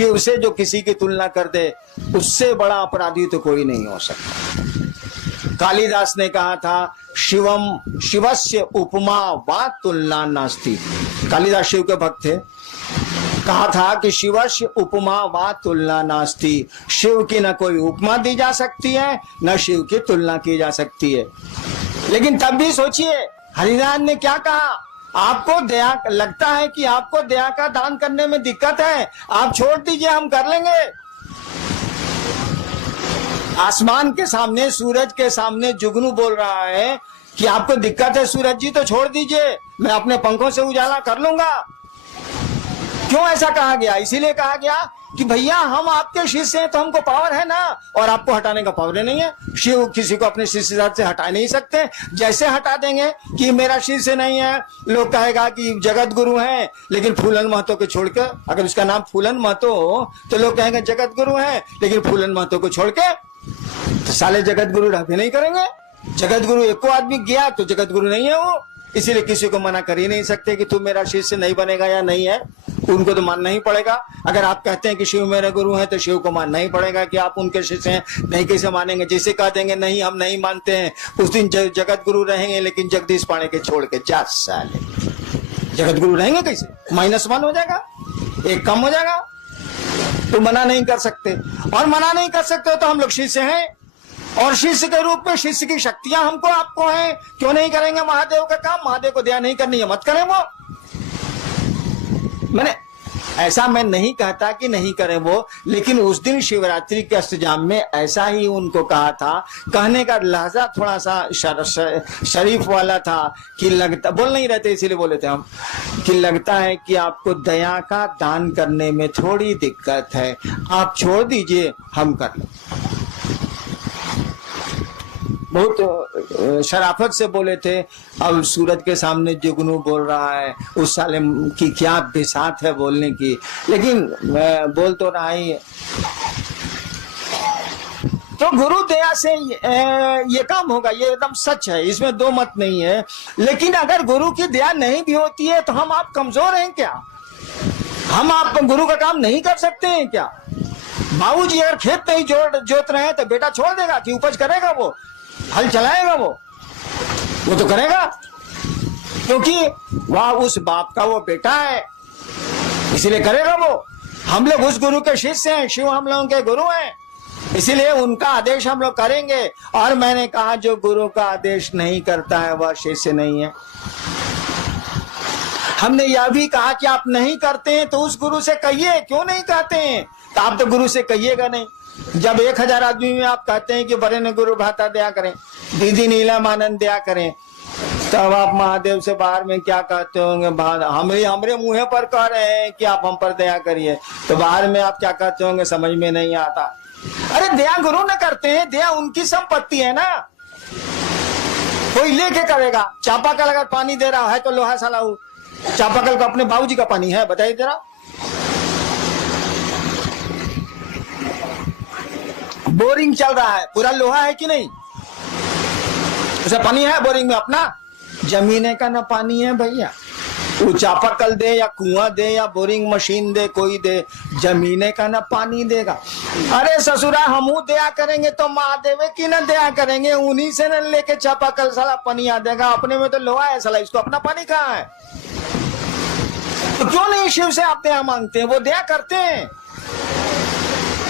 शिव से जो किसी की तुलना कर दे, उससे बड़ा अपराधी तो कोई नहीं हो सकता। कालिदास ने कहा था शिवस्य उपमा वा तुलना नास्ति। कालिदास शिव के भक्त थे। कहा था कि शिवस्य उपमा वा तुलना नास्ति, शिव की न कोई उपमा दी जा सकती है, न शिव की तुलना की जा सकती है। लेकिन तब भी सोचिए हरिनारायण ने क्या कहा, आपको दया लगता है कि आपको दया का दान करने में दिक्कत है, आप छोड़ दीजिए, हम कर लेंगे। आसमान के सामने, सूरज के सामने जुगनू बोल रहा है कि आपको दिक्कत है सूरज जी, तो छोड़ दीजिए, मैं अपने पंखों से उजाला कर लूंगा। क्यों ऐसा कहा गया? इसीलिए कहा गया कि भैया हम आपके शिष्य हैं तो हमको पावर है ना, और आपको हटाने का पावर नहीं है। शिव किसी को अपने शिष्य से हटा नहीं सकते। जैसे हटा देंगे कि मेरा शिष्य नहीं है, लोग कहेगा कि जगत गुरु है, लेकिन फूलन महतो को छोड़कर, अगर उसका नाम फूलन महतो हो तो लोग कहेंगे जगत गुरु है, लेकिन फूलन महतो को छोड़ के तो साले जगत गुरु रहते नहीं करेंगे। जगत गुरु एको आदमी गया तो जगत गुरु नहीं है वो। इसीलिए किसी को मना कर ही नहीं सकते कि तू मेरा शिष्य नहीं बनेगा या नहीं है, उनको तो मानना ही पड़ेगा। अगर आप कहते हैं कि शिव मेरे गुरु हैं तो शिव को मानना ही पड़ेगा कि आप उनके शिष्य हैं। नहीं कैसे मानेंगे? जैसे कह देंगे नहीं हम नहीं मानते हैं, उस दिन जगत गुरु रहेंगे, लेकिन जगदीश पांडे के छोड़ के 4 साल जगत गुरु रहेंगे कैसे? -1 हो जाएगा, 1 कम हो जाएगा। तो मना नहीं कर सकते, और मना नहीं कर सकते तो हम लोग शिष्य हैं, और शिष्य के रूप में शिष्य की शक्तियां हमको आपको हैं। क्यों नहीं करेंगे महादेव का काम? महादेव को दया नहीं करनी है, मत करें वो। मैंने ऐसा मैं नहीं कहता कि नहीं करें वो, लेकिन उस दिन शिवरात्रि के अष्टजाम में ऐसा ही उनको कहा था। कहने का लहजा थोड़ा सा शरीफ वाला था कि लगता, बोल नहीं रहते इसीलिए बोले थे हम, कि लगता है कि आपको दया का दान करने में थोड़ी दिक्कत है, आप छोड़ दीजिए, हम कर लें। बहुत शराफत से बोले थे। अब सूरज के सामने जुगनू बोल रहा है, उस साले की क्या बिसात है बोलने की, लेकिन बोल तो रहा ही है। तो गुरु दया से ये काम होगा, ये एकदम सच है, इसमें 2 मत नहीं है। लेकिन अगर गुरु की दया नहीं भी होती है तो हम आप कमजोर हैं क्या? हम आप गुरु का काम नहीं कर सकते हैं क्या? बाबूजी अगर खेत नहीं जोत रहे हैं तो बेटा छोड़ देगा कि उपज करेगा? वो हल चलाएगा, वो तो करेगा, क्योंकि वह उस बाप का वो बेटा है, इसीलिए करेगा वो। हम लोग उस गुरु के शिष्य हैं, शिव हम लोगों के गुरु हैं, इसीलिए उनका आदेश हम लोग करेंगे। और मैंने कहा जो गुरु का आदेश नहीं करता है वह शिष्य नहीं है। हमने यह भी कहा कि आप नहीं करते हैं तो उस गुरु से कहिए, क्यों नहीं कहते हैं? तो आप तो गुरु से कहिएगा नहीं। जब 1000 आदमी में आप कहते हैं कि बड़े ने गुरु भाता दया करें, दीदी नीलम आनंद दया करें, तब आप महादेव से बाहर में क्या कहते होंगे? हमरे मुंह पर कह रहे हैं कि आप हम पर दया करिए, तो बाहर में आप क्या कहते होंगे? समझ में नहीं आता। अरे दया गुरु न करते हैं, दया उनकी संपत्ति है ना, कोई लेके करेगा। चापाकल अगर पानी दे रहा है तो लोहा साला चापाकल को अपने बाबूजी का पानी है, बताइए जरा। बोरिंग चल रहा है, पूरा लोहा है कि नहीं? उसे पानी है बोरिंग में अपना? जमीने का ना पानी है भैया। वो चापाकल दे या कुआं दे या बोरिंग मशीन दे, कोई दे, जमीने का ना पानी देगा। अरे ससुरा हमू दया करेंगे तो महादेव की न दया करेंगे, उन्हीं से न लेके चापाकल साला पानी आ देगा। अपने में तो लोहा है साला, इसको अपना पानी कहाँ है? तो क्यों नहीं शिव से आप दया मांगते हैं? वो दया करते हैं।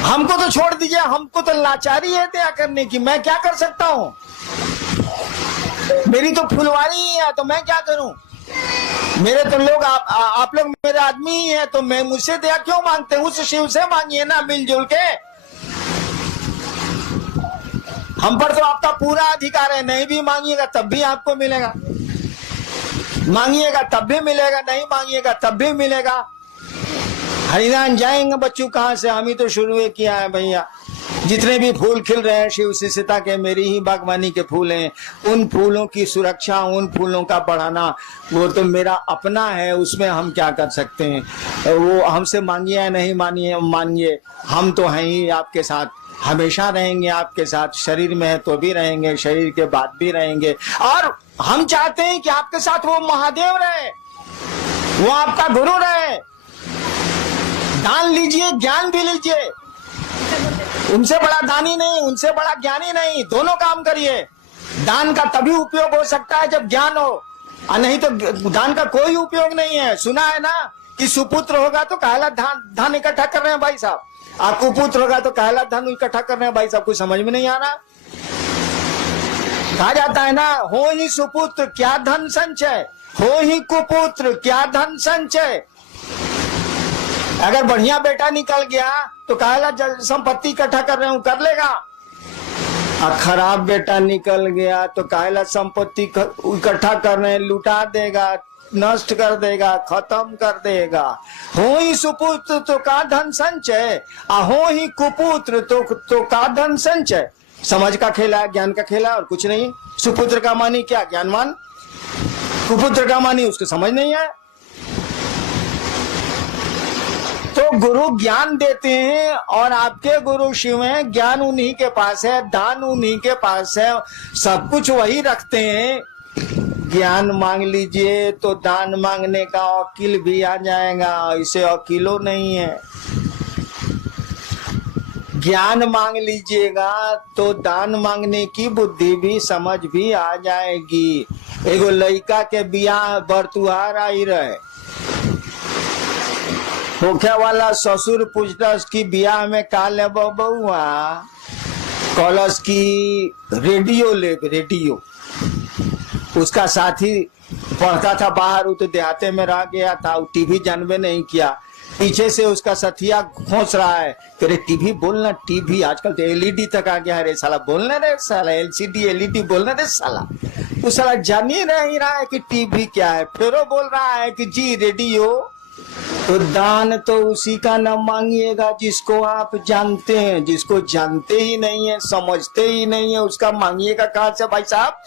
हमको तो छोड़ दीजिए, हमको तो लाचारी है दया करने की, मैं क्या कर सकता हूँ? मेरी तो फुलवारी ही है, तो मैं क्या करूं? मेरे तो लोग आप लोग मेरे आदमी ही हैं, तो मैं मुझसे दया क्यों मांगते हैं? उस शिव से मांगिए ना मिलजुल के। हम पर तो आपका पूरा अधिकार है, नहीं भी मांगिएगा तब भी आपको मिलेगा, मांगिएगा तब भी मिलेगा, नहीं मांगिएगा तब भी मिलेगा। हरिनारायण जाएंगे बच्चों कहाँ से? हम ही तो शुरू किया है भैया। जितने भी फूल खिल रहे हैं शिव शिष्यता के, मेरी ही बागवानी के फूल हैं। उन फूलों की सुरक्षा, उन फूलों का बढ़ाना वो तो मेरा अपना है, उसमें हम क्या कर सकते हैं? वो हमसे मांगिए या नहीं मानिए, हम तो हैं ही आपके साथ, हमेशा रहेंगे आपके साथ। शरीर में है तो भी रहेंगे, शरीर के बाद भी रहेंगे। और हम चाहते हैं कि आपके साथ वो महादेव रहे, वो आपका गुरु रहे। दान लीजिए, ज्ञान भी लीजिए। उनसे बड़ा दानी नहीं, उनसे बड़ा ज्ञानी नहीं, दोनों काम करिए। दान का तभी उपयोग हो सकता है जब ज्ञान हो, और नहीं तो दान का कोई उपयोग नहीं है। सुना है ना कि सुपुत्र होगा तो कहला धान इकट्ठा कर रहे हैं भाई साहब, और कुपुत्र होगा तो कहला धन इकट्ठा कर रहे हैं भाई साहब। कुछ समझ में नहीं आ रहा। कहा जाता है ना, हो ही सुपुत्र क्या धन संचय, हो ही कुपुत्र क्या धन संचय। अगर बढ़िया बेटा निकल गया तो कहला संपत्ति इकट्ठा कर रहे हूं, कर लेगा। और खराब बेटा निकल गया तो कहला संपत्ति इकट्ठा कर रहे हैं, लुटा देगा, नष्ट कर देगा, खत्म कर देगा। हो ही सुपुत्र तो का धन संचय, हो ही कुपुत्र तो का धन संचय। समझ का खेला, ज्ञान का खेला, और कुछ नहीं। सुपुत्र का मानी क्या, ज्ञानवान। कुपुत्र का मानी उसको समझ नहीं है। तो गुरु ज्ञान देते हैं, और आपके गुरु शिव हैं, ज्ञान उन्हीं के पास है, दान उन्हीं के पास है, सब कुछ वही रखते हैं। ज्ञान मांग लीजिए तो दान मांगने का वकील भी आ जाएगा, इसे वकीलो नहीं है। ज्ञान मांग लीजिएगा तो दान मांगने की बुद्धि भी, समझ भी आ जाएगी। एगो लड़का के बियाह बरतुहार आई रहे, होखे वाला ससुर पूछलस कि बियाह में का ले बउआ, कहलस की रेडियो ले, रेडियो। उसका साथी पढ़ता था बाहर, वो तो देहाते में रह गया था, वो टीवी जानबे नहीं किया। पीछे से उसका साथिया खोस रहा है, तेरे टीवी बोलना, टीवी आजकल तो एलईडी तक आ गया है रे साला, बोलना रे साला, एलसीडी एलईडी बोलना रे साला। वो साला जान ही नहीं रहा है कि टीवी क्या है, फिर वो बोल रहा है कि जी रेडियो। तो दान तो उसी का न मांगिएगा जिसको आप जानते हैं, जिसको जानते ही नहीं है, समझते ही नहीं है, उसका मांगिएगा कहां से भाई साहब।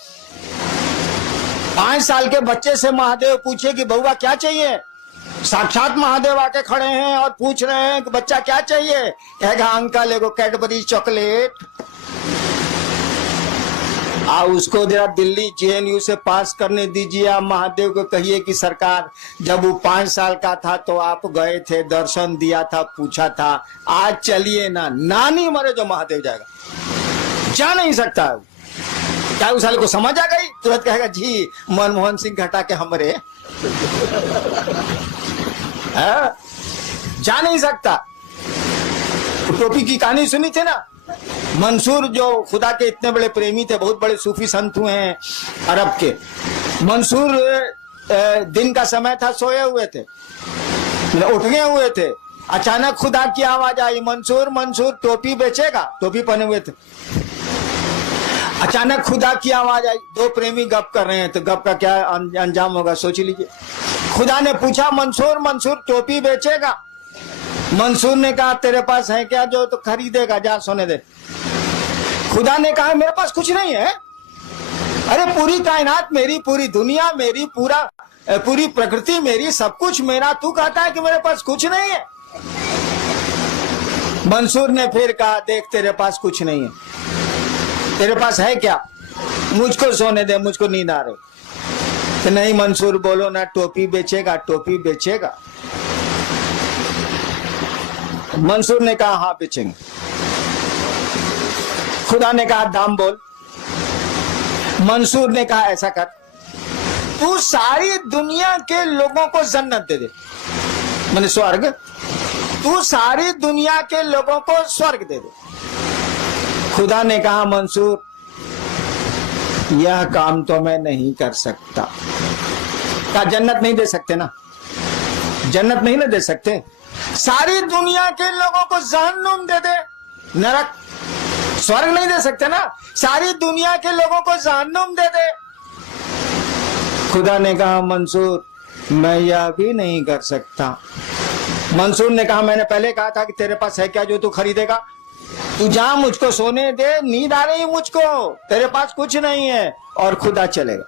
5 साल के बच्चे से महादेव पूछे कि बउआ क्या चाहिए, साक्षात महादेव आके खड़े हैं और पूछ रहे हैं कि बच्चा क्या चाहिए, कहेगा अंकल एगो कैडबरी चॉकलेट। उसको जरा दिल्ली जेएनयू से पास करने दीजिए। आप महादेव को कहिए कि सरकार, जब वो 5 साल का था तो आप गए थे, दर्शन दिया था, पूछा था, आज चलिए ना, नानी मरे जो महादेव जाएगा, जा नहीं सकता। क्या उस साले को समझ आ गई, तुरंत कहेगा जी मनमोहन सिंह घटा के हमरे जा नहीं सकता। टोपी की कहानी सुनी थी ना, मंसूर जो खुदा के इतने बड़े प्रेमी थे, बहुत बड़े सूफी संत हुए हैं अरब के। मंसूर दिन का समय था, सोए हुए थे, उठ गए हुए थे, अचानक खुदा की आवाज आई, मंसूर मंसूर टोपी बेचेगा। टोपी पहने हुए थे, अचानक खुदा की आवाज आई। 2 प्रेमी गप कर रहे हैं, तो गप का क्या अंजाम होगा सोच लीजिए। खुदा ने पूछा मंसूर मंसूर टोपी बेचेगा। मंसूर ने कहा तेरे पास है क्या जो तो खरीदेगा, जा सोने दे। खुदा ने कहा मेरे पास कुछ नहीं है। अरे पूरी कायनात मेरी, पूरी दुनिया मेरी, पूरी प्रकृति मेरी, सब कुछ मेरा, तू कहता है कि मेरे पास कुछ नहीं है। मंसूर ने फिर कहा देख तेरे पास कुछ नहीं है, तेरे पास है क्या, मुझको सोने दे, मुझको नींद आ रही। तो नहीं मंसूर बोलो ना, टोपी बेचेगा, टोपी बेचेगा। मंसूर ने कहा हाँ बेचेंगे। खुदा ने कहा दाम बोल। मंसूर ने कहा ऐसा कर, तू सारी दुनिया के लोगों को जन्नत दे दे, माने स्वर्ग, तू सारी दुनिया के लोगों को स्वर्ग दे दे। खुदा ने कहा मंसूर यह काम तो मैं नहीं कर सकता। क्या जन्नत नहीं दे सकते ना, जन्नत नहीं ना दे सकते। सारी दुनिया के लोगों को जहन्नुम दे दे, नरक, स्वर्ग नहीं दे सकते ना, सारी दुनिया के लोगों को जहन्नुम दे दे। खुदा ने कहा मंसूर मैं यह भी नहीं कर सकता। मंसूर ने कहा मैंने पहले कहा था कि तेरे पास है क्या जो तू खरीदेगा, तू जा मुझको सोने दे, नींद आ रही मुझको, तेरे पास कुछ नहीं है। और खुदा चलेगा।